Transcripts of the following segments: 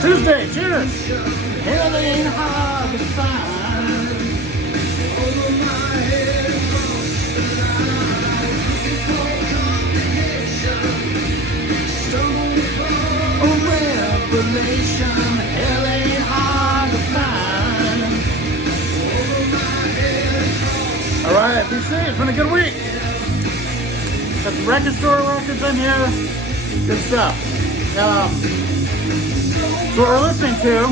Tuesday, cheers! Hell ain't hard to find. Over my head, a revelation. Hell ain't hard to find. Alright, BC, it's been a good week. Got some record store records in here. Good stuff. So what we're listening to,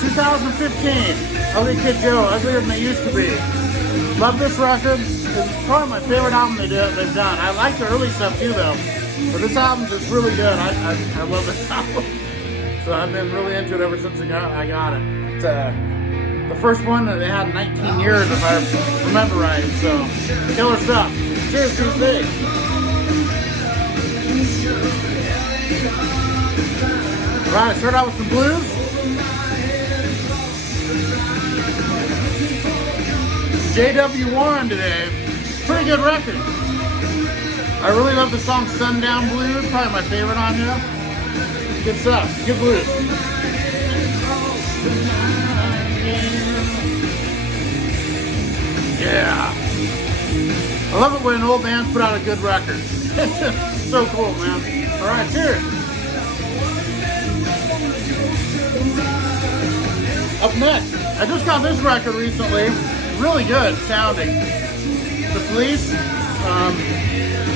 2015, Ugly Kid Joe, Uglier Than They Used to Be. Love this record. It's probably my favorite album they've done. I like the early stuff too though, but this album is really good. I love this album. So I've been really into it ever since I got it. It's, the first one that they had 19 years if I remember right, so killer stuff. Cheers, BC. Right, start out with some blues. JW1 today. Pretty good record. I really love the song Sundown Blues. Probably my favorite on here. Good stuff. Good blues. Yeah. I love it when old bands put out a good record. It's just so cool, man. Alright, cheers. Up next, I just got this record recently. Really good sounding. The Police,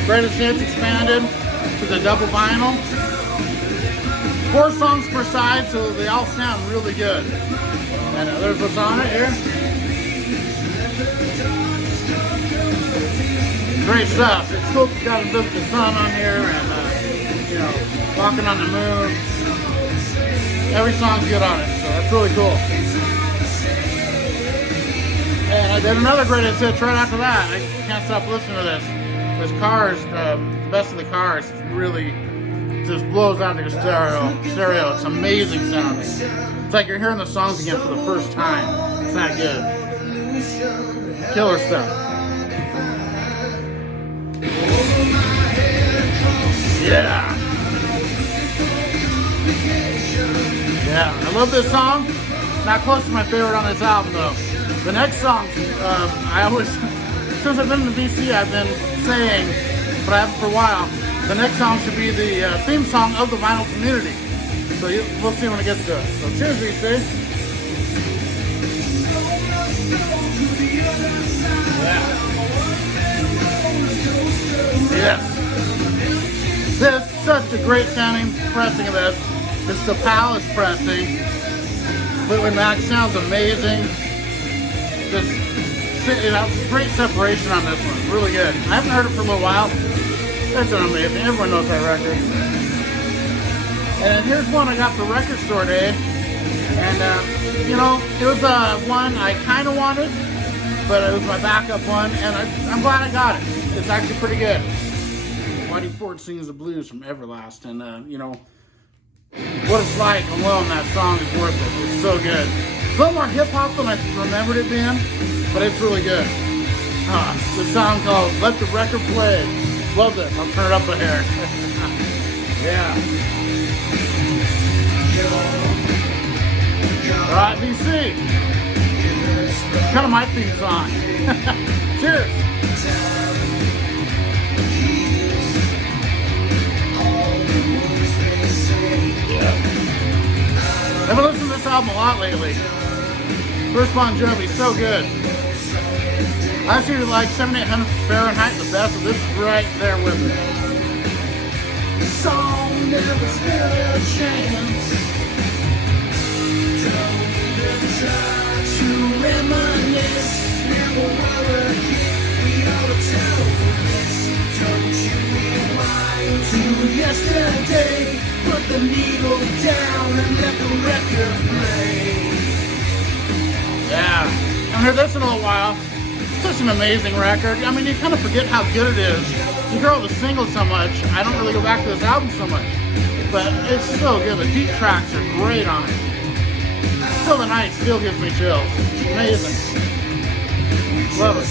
Greatest Hits expanded to the double vinyl. 4 songs per side, so they all sound really good. And there's what's on it here. Great stuff. It's cool. It's got Invisible Sun on here, and you know, Walking on the Moon. Every song's good on it, so that's really cool. And I did another Greatest Hits right after that. I can't stop listening to this. This Cars, the Best of the Cars, really just blows out your stereo. It's amazing sounding. It's like you're hearing the songs again for the first time. It's that good. Killer stuff. Yeah. Yeah, I love this song. Not close to my favorite on this album though. The next song, I always, since I've been in the VC, I've been saying, but I haven't for a while, the next song should be the theme song of the vinyl community. So we'll see when it gets to it. So cheers, VC. Yeah. Yes. This is such a great sounding pressing of this. It's the Palace pressing. Fleetwood Mac sounds amazing. Just, you know, great separation on this one. Really good. I haven't heard it for a little while. That's amazing. Everyone knows that record. And here's one I got for Record Store Day. And, you know, it was one I kind of wanted, but it was my backup one. And I'm glad I got it. It's actually pretty good. Whitey Ford sings the blues from Everlast. And, you know, what it's like alone, that song is worth it. It's so good. A little more hip-hop than I remembered it being, but it's really good. The song called Let the Record Play. Love this. I'll turn it up a hair. Yeah. Alright, BC. It's kind of my theme song. Cheers. I've been listening to this album a lot lately. First Bon Jovi, so good. I actually like 7800 Fahrenheit the best, but this is right there with it. Song never stood a chance. Don't even try to reminisce. Never were a hit, we ought to tell this. Don't you rewind to yesterday. Put the needle down and let the record play. Yeah, I haven't heard this in a little while. Such an amazing record. I mean, you kind of forget how good it is. You hear all the singles so much, I don't really go back to this album so much. But it's so good. The deep tracks are great on it. Still the Night still gives me chills. Amazing. Love it.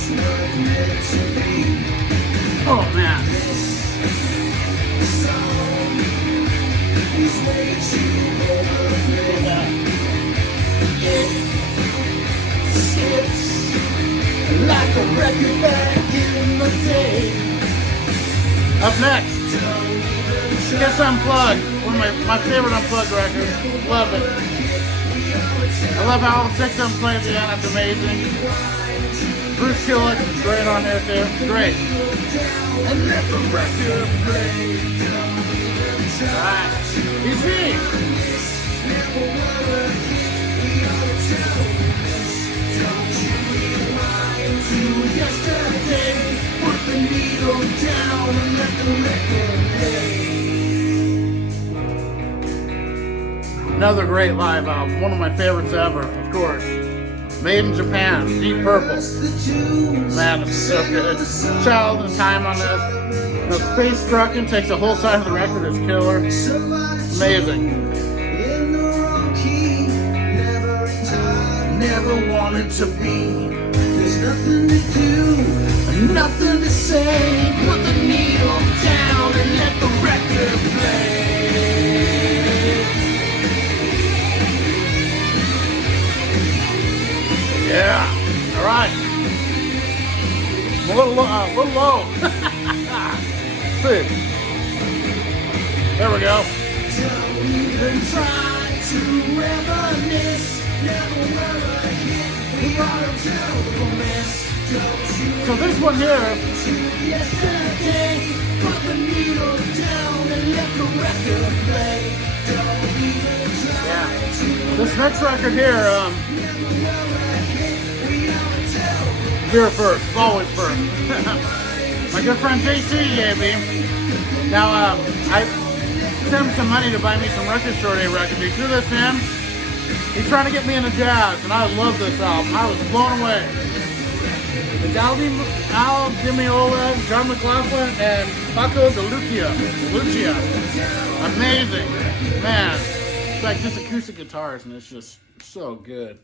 Oh, man. Up next, Kiss Unplugged, one of my favorite Unplugged records. Love it. I love how all 6 of them play at the end. That's amazing. Bruce Kulick is great on there too. Great. Alright. DC. Yesterday, put the needle down and let the record play. Another great live album, one of my favorites ever, of course. Made in Japan, Deep Purple. Man, it's so good. Child and Time on this. The Space Truckin' takes the whole side of the record, it's killer. Amazing. Never wanted to be. There's nothing to do, nothing to say. Put the needle down and let the record play. Yeah, all right. A little low. See. There we go. Been trying to reminisce, never were a hit. So this one here, yeah. This next record here, here first, always first. My good friend JC gave me. Now I sent him some money to buy me some Record Store Day records. He threw this in. He's trying to get me into jazz, and I love this album. I was blown away. It's Al Di Meola, John McLaughlin, and Paco de Lucia. Amazing. Man, it's like just acoustic guitars, and it's just so good.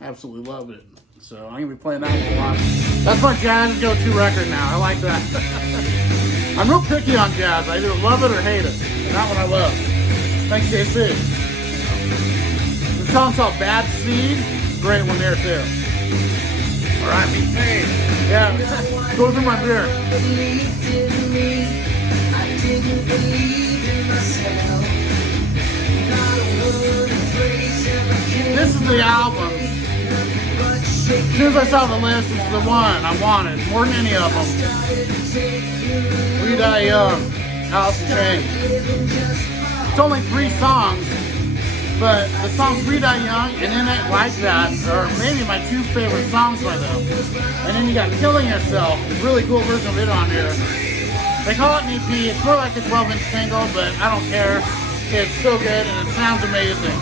Absolutely love it. So I'm going to be playing that one a lot. That's my jazz go-to record now. I like that. I'm real picky on jazz. I either love it or hate it. And that one I love. Thanks, JC. This song's called Bad Seed. Great one there, too. All right, be safe. Yeah, go through my beer. This is the album. As soon as I saw the list, it's the one I wanted, more than any of them. We Die Young, Alice in Chains. It's only 3 songs, but the songs We Die Young and In It Like That are maybe my 2 favorite songs by them. And then you got Killing Yourself, a really cool version of it on here. They call it an EP, it's more like a 12-inch single, but I don't care. It's so good and it sounds amazing.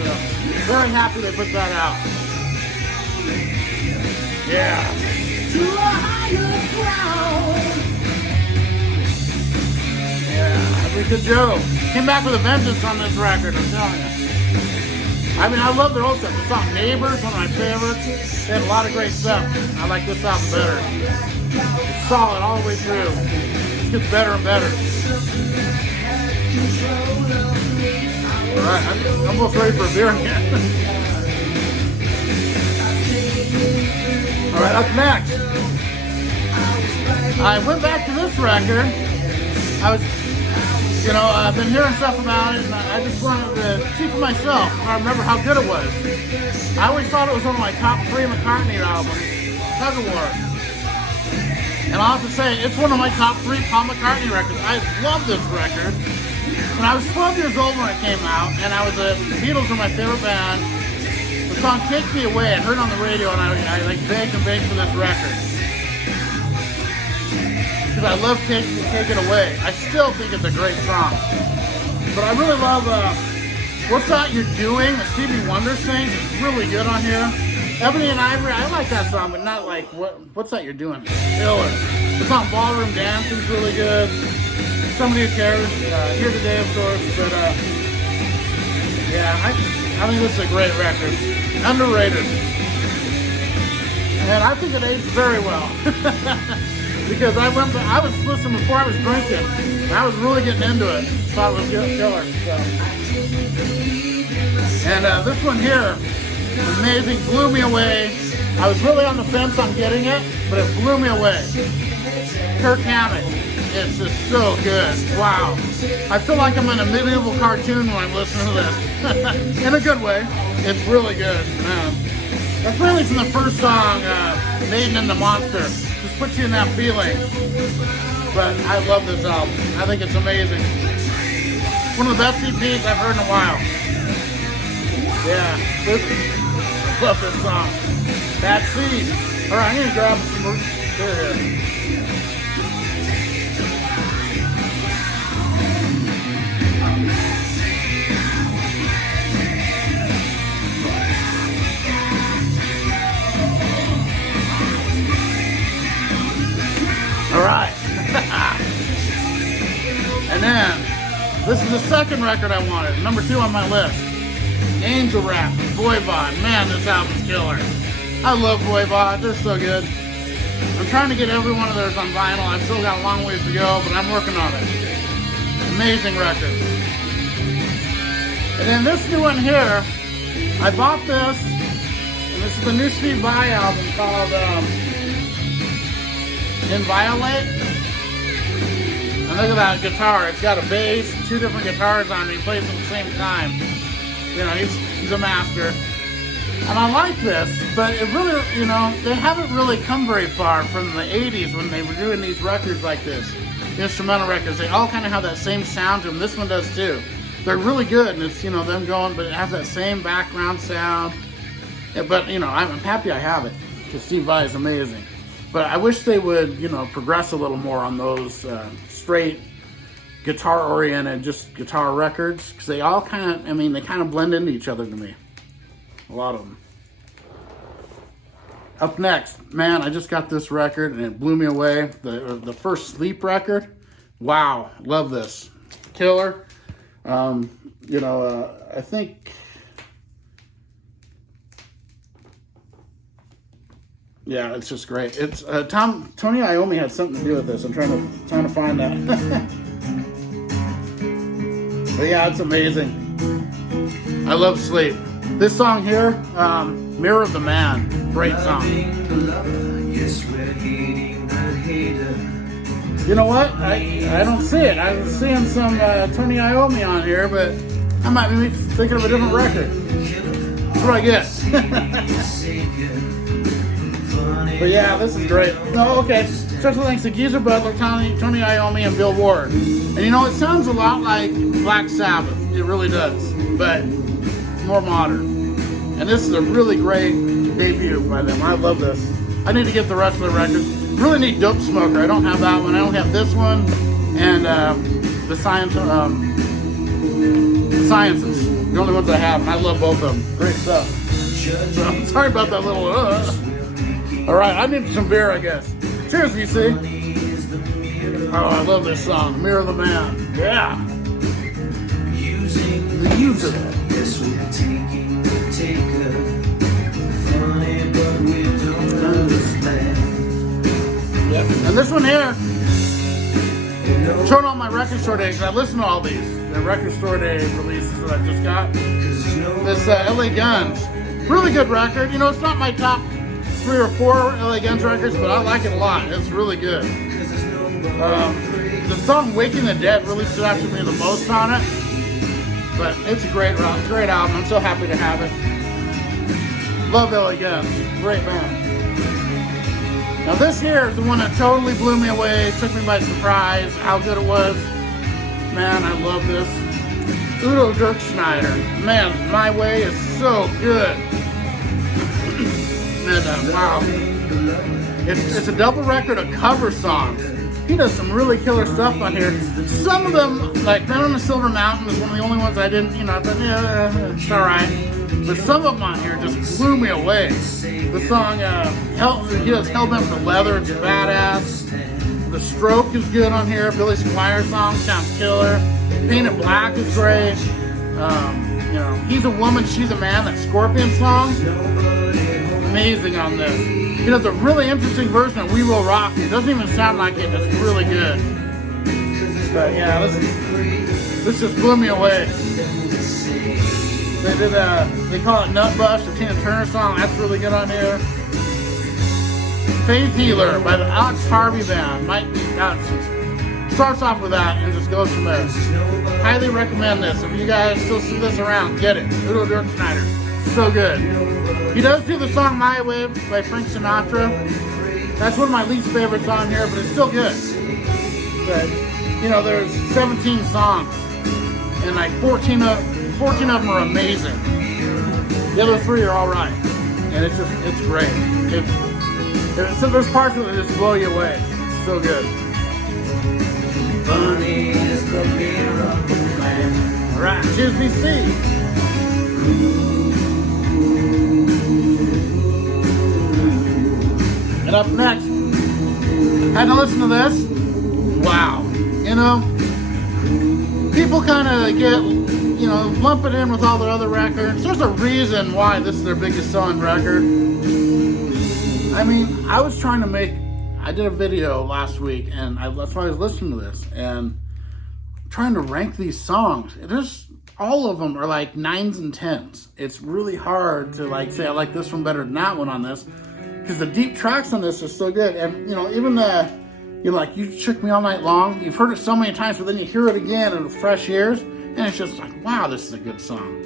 So, very happy they put that out. Yeah. To a higher ground. Yeah, Rita Joe came back with a vengeance on this record, I'm telling you. I mean, I love their old stuff. The song Neighbors, one of my favorites. They had a lot of great stuff. I like this album better. It's solid all the way through. It gets better and better. Alright, I'm almost ready for a beer again. Alright, up next. I went back to this record. I've been hearing stuff about it, and I just wanted to see for myself. I remember how good it was. I always thought it was one of my top 3 McCartney albums, Tug of War. And I'll have to say, it's one of my top 3 Paul McCartney records. I love this record. And I was 12 years old when it came out, and the Beatles were my favorite band. The song Take Me Away, I heard it on the radio, and I begged and begged for this record. Because I love Take It Away. I still think it's a great song. But I really love What's That You're Doing, the Stevie Wonder sings. It's really good on here. Ebony and Ivory, I like that song, but not like What's That You're Doing. It's killer. The song Ballroom Dancing is really good. Somebody Who Cares, Here Today, of course. But yeah, I think this is a great record. Underrated. And I think it aged very well. Because I was listening before I was drinking. And I was really getting into it. Thought it was killer. So. And this one here, amazing, blew me away. I I was really on the fence on getting it, but it blew me away. Kirk Hammett, it's just so good. Wow. I feel like I'm in a medieval cartoon when I'm listening to this. In a good way. It's really good. That's really from the first song, Maiden and the Monster. Just puts you in that feeling. But I love this album. I think it's amazing. One of the best EPs I've heard in a while. Yeah, love this song. Bad Seed. All right, I'm gonna grab some more beer here. All right. And then, this is the second record I wanted. Number 2 on my list. Angel Rap, Voivod. Man, this album's killer. I love Voivod. They're so good. I'm trying to get every one of theirs on vinyl. I've still got a long ways to go, but I'm working on it. Amazing record. And then this new one here, I bought this, and this is the new Steve Vai album called Inviolate. And look at that guitar. It's got a bass, 2 different guitars on it. He plays at the same time. You know, he's a master. And I like this, but it really, you know, they haven't really come very far from the 80s when they were doing these records like this. Instrumental records. They all kind of have that same sound to them. This one does too. They're really good, and it's, you know, them going, but it has that same background sound. Yeah, but, you know, I'm happy I have it, because Steve Vai is amazing. But I wish they would, you know, progress a little more on those straight guitar-oriented, just guitar records, because they all kind of, I mean, they kind of blend into each other to me. A lot of them. Up next, man, I just got this record, and it blew me away. The first Sleep record. Wow, love this. Killer. You know, I think... Yeah, it's just great. It's Tony Iommi had something to do with this. I'm trying to find that. But yeah, it's amazing. I love Sleep. This song here, Mirror of the Man, great song. You know what? I don't see it. I was seeing some Tony Iommi on here, but I might be thinking of a different record. That's what I get. But yeah, this is great. No, okay. Special thanks to Geezer Butler, Tony Iommi, and Bill Ward. And you know, it sounds a lot like Black Sabbath. It really does. But more modern. And this is a really great debut by them. I love this. I need to get the rest of the records. Really need Dope Smoker. I don't have that one. I don't have this one. And the Sciences. The only ones I have. And I love both of them. Great stuff. So, I'm sorry about that little... All right, I need some beer, I guess. Cheers, VC. Oh, I love this song, Mirror of the Man. Yeah. The User. Yep. And this one here, showing all my record store days. I listen to all these. The record store day releases that I just got. This LA Guns. Really good record. You know, it's not my top 3 or 4 LA Guns records, but I like it a lot. It's really good. The song Waking the Dead really stood out to me the most on it. But it's a great album. I'm so happy to have it. Love LA Guns. Great band. Now this here is the one that totally blew me away. Took me by surprise how good it was. Man, I love this. Udo Dirkschneider. Man, My Way is so good. And wow, it's a double record of cover songs. He does some really killer stuff on here. Some of them, like Man on the Silver Mountain, is one of the only ones I didn't, you know, I thought, yeah, it's all right. But some of them on here just blew me away. The song, he does Hellbent for Leather, it's badass. The Stroke is good on here. Billy Squire song sounds killer. Painted Black is great. You know, He's a Woman, She's a Man, that Scorpion song. Amazing on this. He does a really interesting version of We Will Rock You. It doesn't even sound like it. It's really good. But yeah, this just blew me away. They call it Nut Bust, the Tina Turner song. That's really good on here. Faith Healer by the Alex Harvey Band. Starts off with that and just goes from there. Highly recommend this. If you guys still see this around, get it. Udo Dirk Schneider. So good. He does do the song My Wave by Frank Sinatra. That's one of my least favorites on here, but it's still good. But, you know, there's 17 songs, and like 14 of them are amazing. The other 3 are all right. And it's great. There's parts of it that just blow you away. It's so good. Funny is the miracle man. Alright, cheers BC. And up next, had to listen to this. Wow. You know, people kind of get, you know, lump it in with all their other records. There's a reason why this is their biggest selling record. I mean, I did a video last week, and that's why I was listening to this, and trying to rank these songs. All of them are like 9s and 10s. It's really hard to like say I like this one better than that one on this, because the deep tracks on this are so good. And you know, even like You Shook Me All Night Long, you've heard it so many times, but then you hear it again in fresh ears, and it's just like, wow, this is a good song.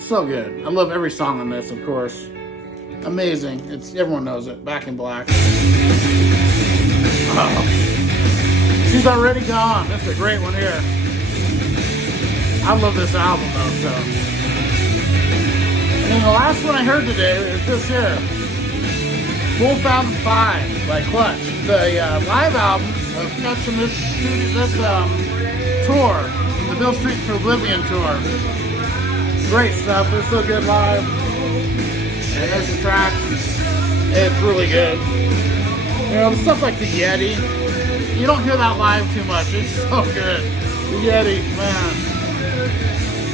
So good. I love every song on this, of course. Amazing. Everyone knows it. Back in Black. Oh. She's Already Gone. That's a great one here. I love this album though, so. And then the last one I heard today is this here. 4005 by Clutch. The live album of Clutch from this tour, the Bill Street to Oblivion tour. Great stuff. They're so good live. And there's the tracks. It's really good. You know, stuff like the Yeti. You don't hear that live too much. It's so good. The Yeti, man.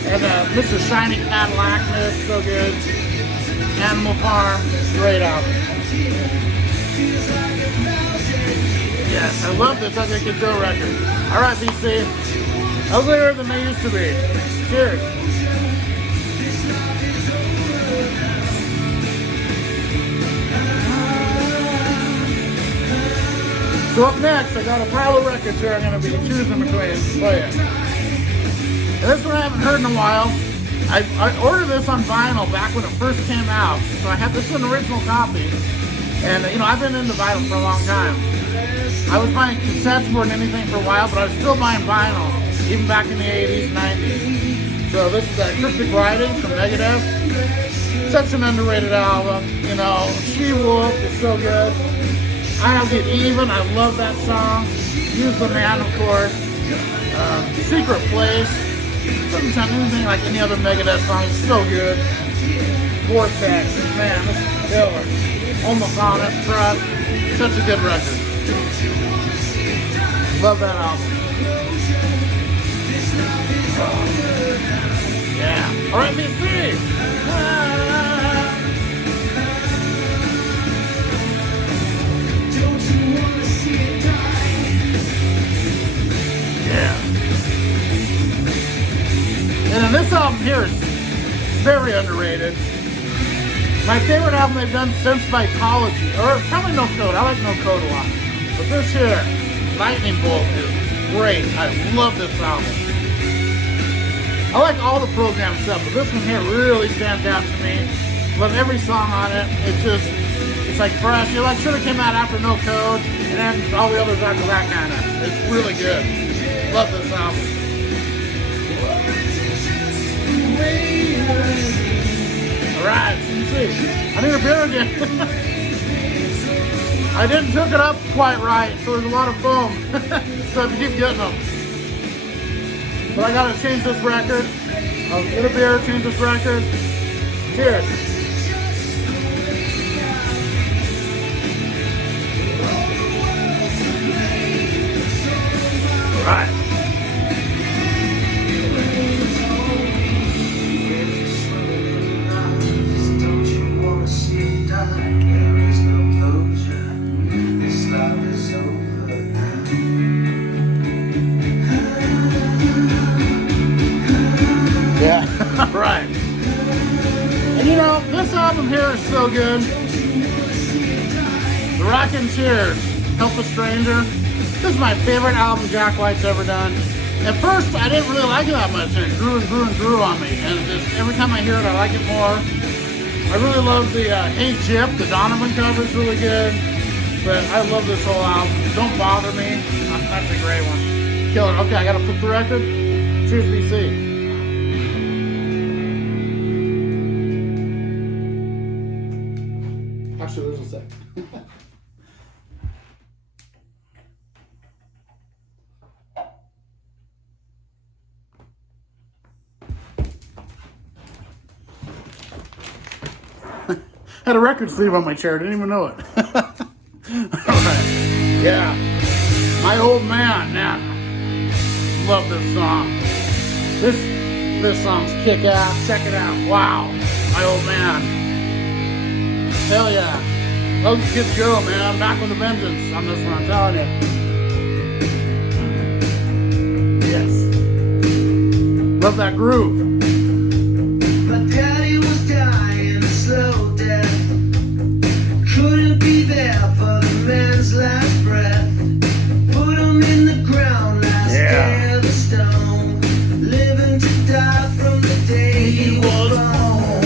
And Mr. Shiny Cadillacness, so good. Animal Farm, great album. Yes, I love this as a Kid Joe record. Alright, BC. Uglier than they used to be. Cheers. So up next, I got a pile of records here I'm going to be choosing between playing. And this one I haven't heard in a while. I ordered this on vinyl back when it first came out. So I had this one original copy. And, you know, I've been into vinyl for a long time. I was buying cassettes more than anything for a while, but I was still buying vinyl, even back in the 80s, 90s. So this is Cryptic Writing from Megadeth. Such an underrated album. You know, She-Wolf is so good. I'll Get Even, I love that song. Use the Man, of course. Secret Place. Doesn't sound anything like any other Megadeth song. It's so good. Vortex, man, this is killer. Almost Honest, Trust. Such a good record. Love that album. Yeah. Alright, BC. Yeah. And then this album here is very underrated. My favorite album they've done since Vitology, or probably No Code. I like No Code a lot. But this here, Lightning Bolt, is great. I love this album. I like all the program stuff, but this one here really stands out to me. Love every song on it. It's like fresh. You like should have came out after No Code, and then all the others after that kind of. It's really good. Love this album. Alright, see. I need a beer again. I didn't cook it up quite right, so there's a lot of foam. So I have to keep getting them. But I gotta change this record. I'll get a beer, change this record. Cheers. Alright. Yeah, right. And you know, this album here is so good. The Rockin' Cheers, Help a Stranger. This is my favorite album Jack White's ever done. At first, I didn't really like it that much, and it grew and grew and grew on me. And just every time I hear it, I like it more. I really love the Hey Jip, the Donovan cover is really good. But I love this whole album. Don't Bother Me, that's a great one. Killer. Okay, I gotta flip the record. Cheers, BC. Actually, there's a sec. Had a record sleeve on my chair, didn't even know it. Alright, yeah. My Old Man, love this song. This song's kick ass, check it out. Wow, My Old Man. Hell yeah. Love the Kids Go, man. Back with a vengeance on this one, I'm telling you. Yes. Love that groove. My daddy was dying a slow death. Couldn't be there for the man's last breath. Put him in the ground, last day of the stone. Living to die from the day he was born.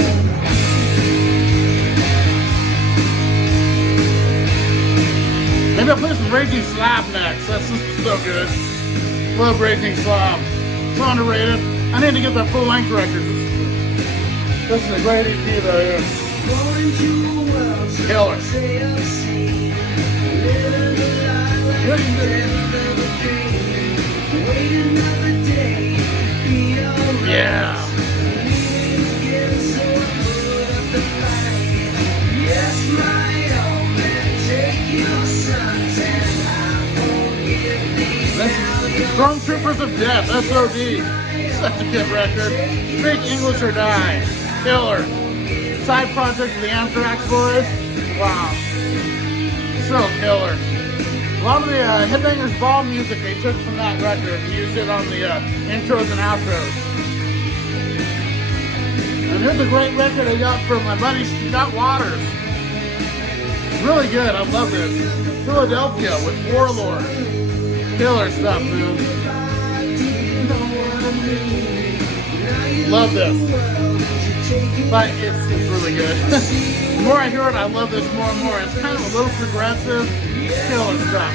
Maybe I'll play some Raging Slab next. That's just so good. Love Raging Slab. So underrated. I need to get that full-length record. This is a great EP though, yeah. Killer. Yeah. Yes, my old man, take your sons and I forgive thee. Stormtroopers of Death, SOD. Such a good record. Speak English or Die. Killer. Side project of the Anthrax Boys. Wow. So killer. A lot of the Headbangers Ball music they took from that record and used it on the intros and outros. And here's a great record I got from my buddy Scott Waters. Really good, I love this. Philadelphia with Warlord. Killer stuff, dude. Love this. But it's really good. The more I hear it, I love this more and more. It's kind of a little progressive. Killer stuff.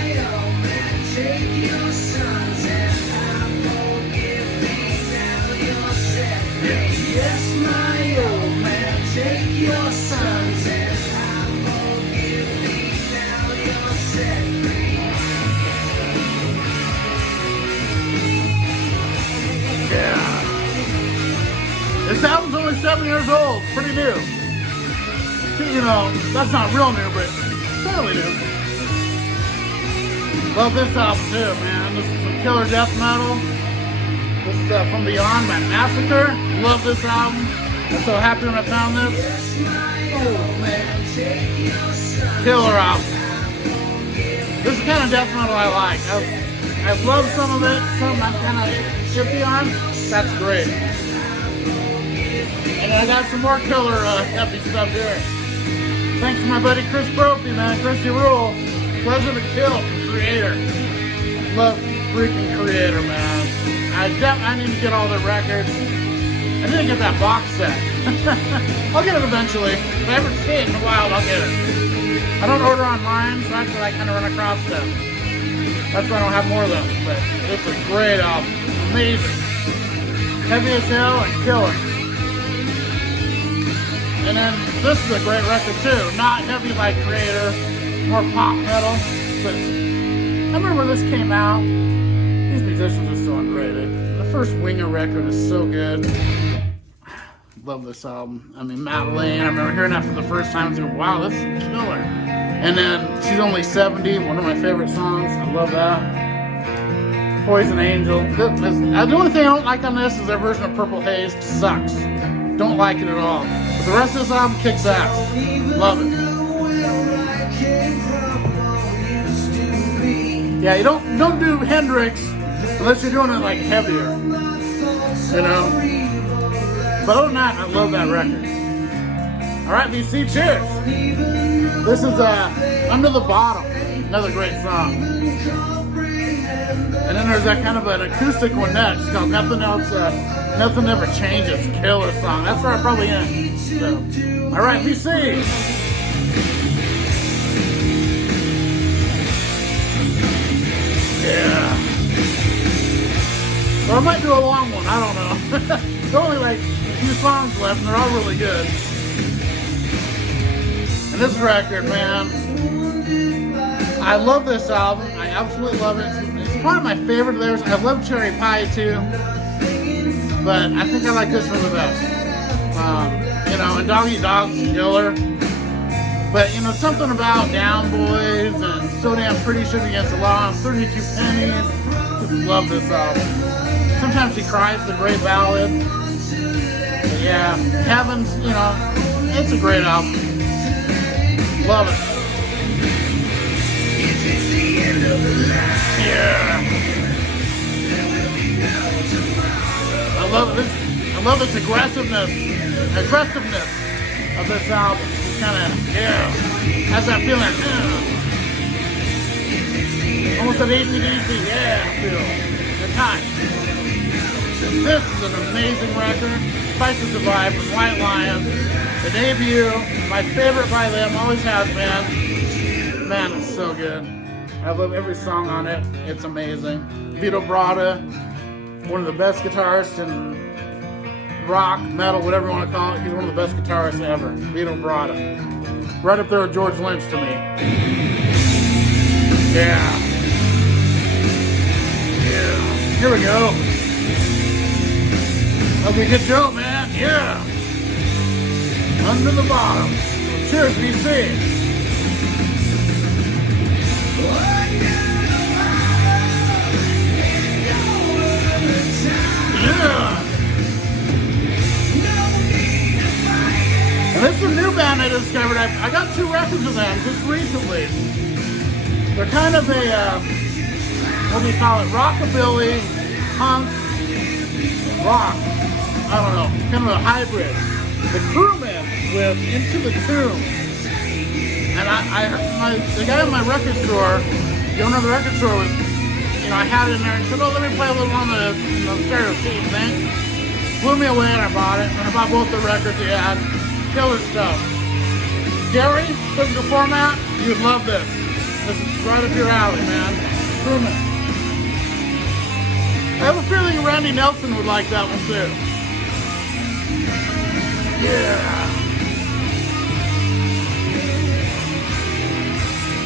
Yes, my old man, take your sons and I forgive thee. Now you're set free. Yeah. This album's only 7 years old. Pretty new. You know, that's not real new, but fairly new. Love this album too, man. This is some killer death metal. This is From Beyond by Massacre. Love this album. I'm so happy when I found this. Killer album. This is the kind of death metal I like. I love some of it. Some I'm kind of iffy on. That's great. And I got some more killer heavy stuff here. Thanks to my buddy Chris Brophy, man. Chris, you rule. Pleasure to Kill from Creator. Love freaking Creator, man. I need to get all their records. I need to get that box set. I'll get it eventually. If I ever see it in a while, I'll get it. I don't order online, so actually I kind of run across stuff. That's why I don't have more of them. But it's a great album. Amazing. Heavy as hell and killer. And then this is a great record too. Not heavy like Creator, more pop metal. But I remember when this came out. These musicians are so underrated. The first Winger record is so good. Love this album. I mean, Madeline, I remember hearing that for the first time and thinking, wow, this is killer. And then She's Only 70, one of my favorite songs. I love that. Poison Angel. The only thing I don't like on this is their version of Purple Haze. Sucks. Don't like it at all. But the rest of this album kicks ass. Love it. Yeah, you don't do Hendrix unless you're doing it like heavier, you know. But other than that, I love that record. All right, BC, cheers. This is Under the Bottom, another great song. And then there's that kind of an acoustic one next called Nothing Ever Changes, killer song. That's where I probably end. So, all right, BC. Yeah. Or I might do a long one, I don't know. There's only like a few songs left and they're all really good. And this record, man, I love this album. I absolutely love it. It's probably my favorite of theirs. I love Cherry Pie too. But I think I like this one the best. You know, and Doggy Dog's killer. But, you know, something about Down Boys and So Damn Pretty Shit Against the Law, 32 Pennies. Just love this album. Sometimes She Cries, the great ballad. But yeah, Heavens, you know, it's a great album. Love it. Yeah. I love this aggressiveness of this album. It's kind of, yeah, has that feeling, almost an AC/DC, yeah, feel. At times. This is an amazing record. Fight to Survive from White Lion. The debut, my favorite by them, always has been. Man, it's so good. I love every song on it. It's amazing. Vito Bratta, one of the best guitarists in rock, metal, whatever you want to call it. He's one of the best guitarists ever. Vito Bratta. Right up there with George Lynch to me. Yeah. Yeah. Here we go. Ugly Kid Joe, man. Yeah. Under the Bottom. Cheers, BC. Yeah. And this is a new band I discovered. I got 2 records of them just recently. They're kind of a, what do you call it? Rockabilly, punk, rock. I don't know. Kind of a hybrid. The Crewmen with Into the Tomb. And the guy in my record store, the owner of the record store was, you know, I had it in there and said, oh, let me play a little on the stereo scene thing. Blew me away and I bought it. And I bought both the records he had. Killer stuff. Gary, physical format, you'd love this. This is right up your alley, man. Crewmen. I have a feeling Randy Nelson would like that one too. Yeah.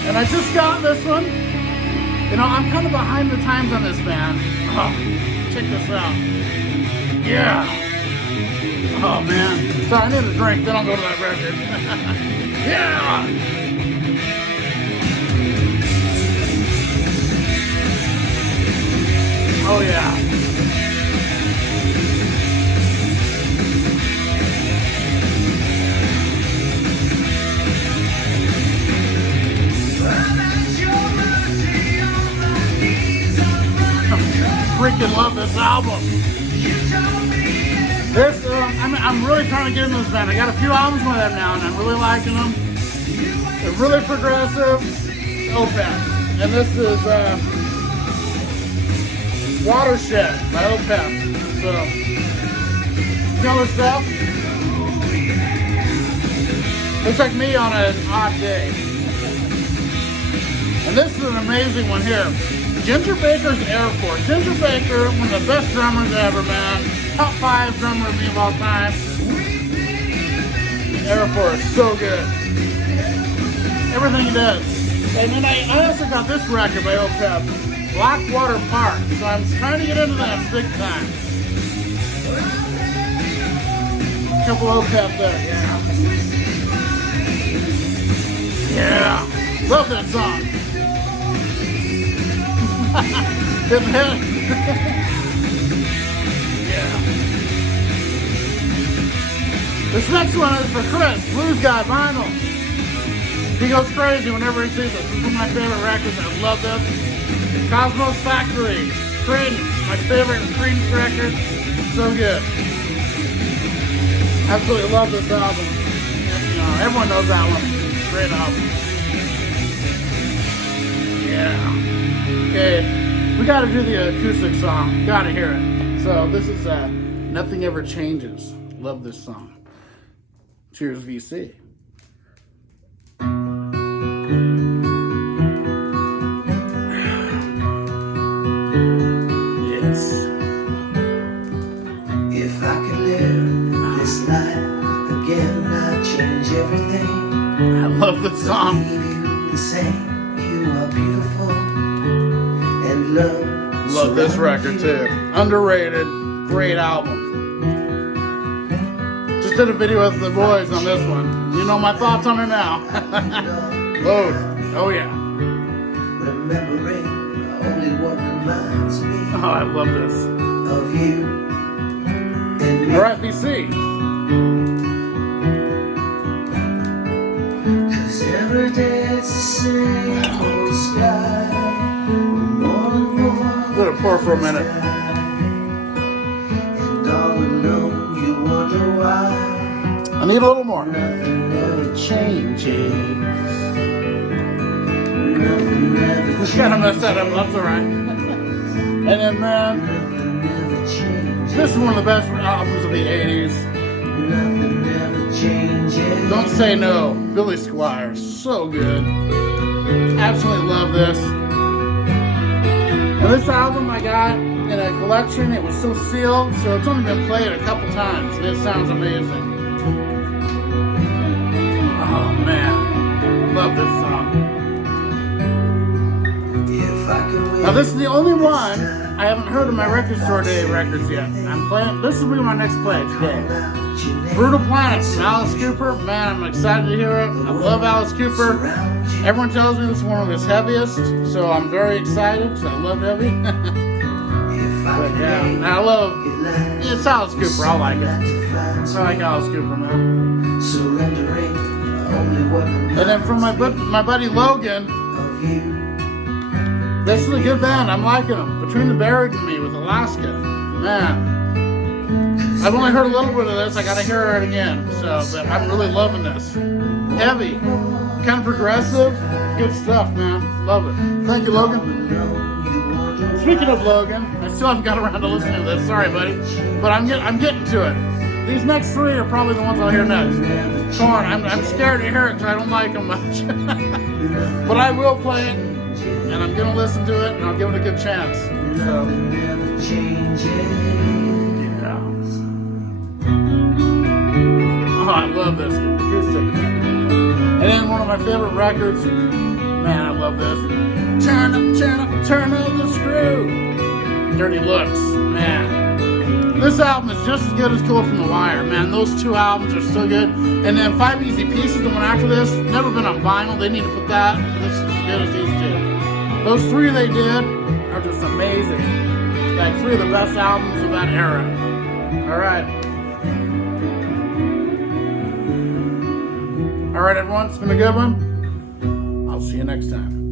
And I just got this one. You know, I'm kind of behind the times on this band. Oh, check this out. Yeah. Oh, man. Sorry, I need a drink, then I'll go to that record. Yeah. Oh, yeah. Freaking love this album. This, I'm really trying to get into this band. I got a few albums with them now, and I'm really liking them. They're really progressive. Opeth, and this is Watershed by Opeth. So, killer stuff. Looks like me on an odd day. And this is an amazing one here. Ginger Baker's Air Force. Ginger Baker, one of the best drummers ever, man. Top 5 drummer of me of all time. Air Force, so good. Everything he does. And then I also got this record by Opeth, Blackwater Park. So I'm trying to get into that big time. Couple Opeth there, yeah. Yeah, love that song. Yeah. This next one is for Chris, Blues Guy Vinyl. He goes crazy whenever he sees this. This is one of my favorite records. I love this. Cosmos Factory, Creedence, my favorite Creedence record. So good. Absolutely love this album. You know, everyone knows that one. Great album. yeah. Okay, we gotta do the acoustic song. Gotta hear it. So this is Nothing Ever Changes. Love this song. Cheers, VC. Yes. If I could live this life again, I'd change everything. I love this song. Leave you the same. You are beautiful and love. Love this record too. Underrated. Great album. Just did a video with the boys on this one. You know my thoughts on it now. Load. Oh yeah. Remembering only what reminds me Oh, I love this. of you and me. All right, VC. 'Cause every day it's the same old sky. More and more. Let it pour for a minute. And all alone you wonder why. I need a little more. Nothing ever changes. Nothing ever Just kind of messed that up. That's all right. And then, man, Nothing ever changes. this is one of the best albums of the 80s. Nothing ever changes. Don't Say No. Billy Squire. So good. Absolutely love this. And this album I got in a collection. It was still sealed, so it's only been played a couple times. It sounds amazing. Oh, man. Love this song. If I could win Now this is the only one this time, I haven't heard of my record store day records yet. I'm playing. This will be my next play today. out your name, Brutal Planets from Alice Cooper. Man, I'm excited to hear it. I love Alice Cooper. surround you. Everyone tells me this is one of his heaviest, so I'm very excited because I love heavy. If I But could yeah, make and I love. it last, It's Alice Cooper. I like it. to I like Alice Cooper, man. surrendering only what And then from my buddy Logan. of you. This is a good band. I'm liking them. Between the Buried and Me with Alaska. Man. I've only heard a little bit of this. I gotta hear it again. So, but I'm really loving this. Heavy. Kind of progressive. Good stuff, man. Love it. Thank you, Logan. Speaking of Logan, I still haven't got around to listening to this. Sorry, buddy. But I'm getting to it. These next three are probably the ones I'll hear next. Torn. I'm scared to hear it because I don't like them much. But I will play it. And I'm gonna listen to it, and I'll give it a good chance. So, yeah. Oh, I love this acoustic. And then one of my favorite records. Man, I love this. Turn up the screw. Dirty Looks, man. This album is just as good as Cool from the Wire, man. Those two albums are so good. And then 5 Easy Pieces, the one after this, never been on vinyl. They need to put that. This is as good as these two. Those three they did are just amazing. Like 3 of the best albums of that era. All right. All right, everyone. It's been a good one. I'll see you next time.